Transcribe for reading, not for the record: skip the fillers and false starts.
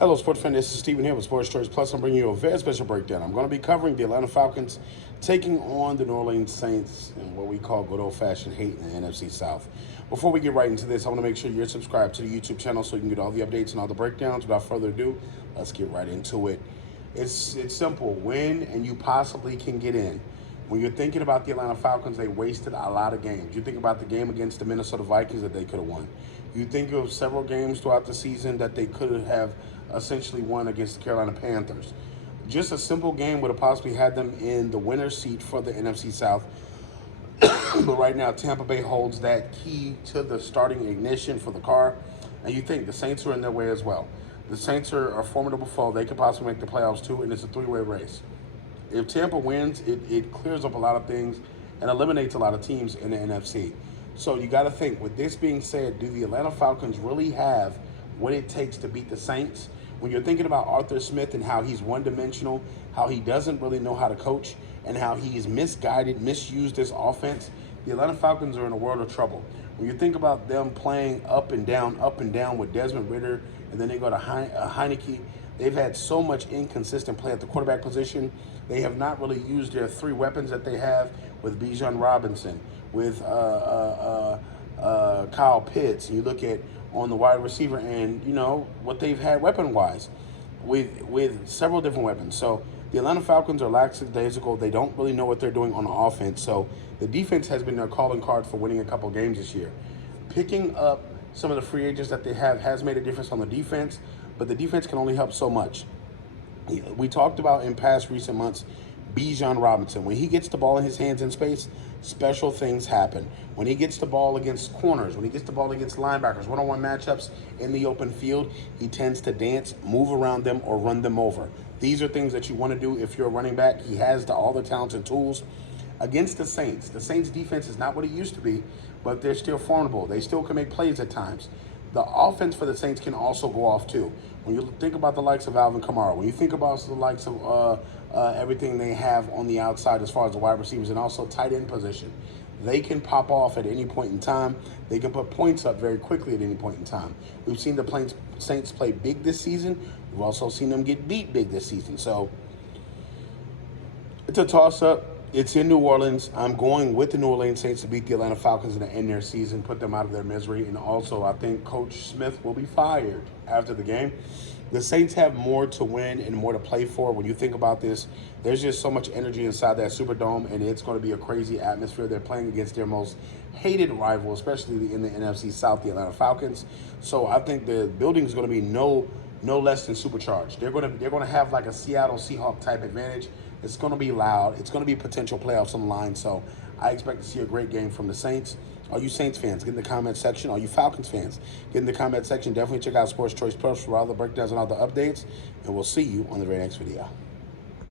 Hello, sports fan. This is Steven here with Sports Choice Plus. I'm bringing you a very special breakdown. I'm going to be covering the Atlanta Falcons taking on the New Orleans Saints in what we call good old-fashioned hate in the NFC South. Before we get right into this, I want to make sure you're subscribed to the YouTube channel so you can get all the updates and all the breakdowns. Without further ado, let's get right into it. It's simple. Win, and you possibly can get in. When you're thinking about the Atlanta Falcons, they wasted a lot of games. You think about the game against the Minnesota Vikings that they could have won. You think of several games throughout the season that they could have essentially won against the Carolina Panthers. Just a simple game would have possibly had them in the winner's seat for the NFC South. But right now, Tampa Bay holds that key to the starting ignition for the car. And you think the Saints are in their way as well. The Saints are a formidable foe. They could possibly make the playoffs too, and it's a three-way race. If Tampa wins, it clears up a lot of things and eliminates a lot of teams in the NFC. So you got to think, with this being said, do the Atlanta Falcons really have what it takes to beat the Saints? When you're thinking about Arthur Smith and how he's one-dimensional, how he doesn't really know how to coach, and how he's misguided, misused this offense, the Atlanta Falcons are in a world of trouble. When you think about them playing up and down with Desmond Ridder, and then they go to Heineke, they've had so much inconsistent play at the quarterback position. They have not really used their three weapons that they have with Bijan Robinson, with Kyle Pitts. You look at on the wide receiver and you know what they've had weapon-wise with several different weapons. So the Atlanta Falcons are lackadaisical. They don't really know what they're doing on the offense. So the defense has been their calling card for winning a couple games this year. Picking up some of the free agents that they have has made a difference on the defense, but the defense can only help so much. We talked about in past recent months Bijan Robinson. When he gets the ball in his hands in space, special things happen. When he gets the ball against corners, when he gets the ball against linebackers, one-on-one matchups in the open field, he tends to dance, move around them, or run them over. These are things that you want to do if you're a running back. He has all the talents and tools. Against the Saints defense is not what it used to be, but they're still formidable. They still can make plays at times. The offense for the Saints can also go off too. When you think about the likes of Alvin Kamara, when you think about the likes of everything they have on the outside as far as the wide receivers and also tight end position, they can pop off at any point in time. They can put points up very quickly at any point in time. We've seen the Saints play big this season. We've also seen them get beat big this season. So it's a toss-up. It's in New Orleans. I'm going with the New Orleans Saints to beat the Atlanta Falcons and to end their season, put them out of their misery. And also, I think Coach Smith will be fired after the game. The Saints have more to win and more to play for. When you think about this, there's just so much energy inside that Superdome, and it's going to be a crazy atmosphere. They're playing against their most hated rival, especially in the NFC South, the Atlanta Falcons. So I think the building is going to be no less than supercharged. They're going to have like a Seattle Seahawk type advantage. It's going to be loud. It's going to be potential playoffs on the line. So I expect to see a great game from the Saints. Are you Saints fans? Get in the comment section. Are you Falcons fans? Get in the comment section. Definitely check out Sports Choice Plus for all the breakdowns and all the updates. And we'll see you on the very next video.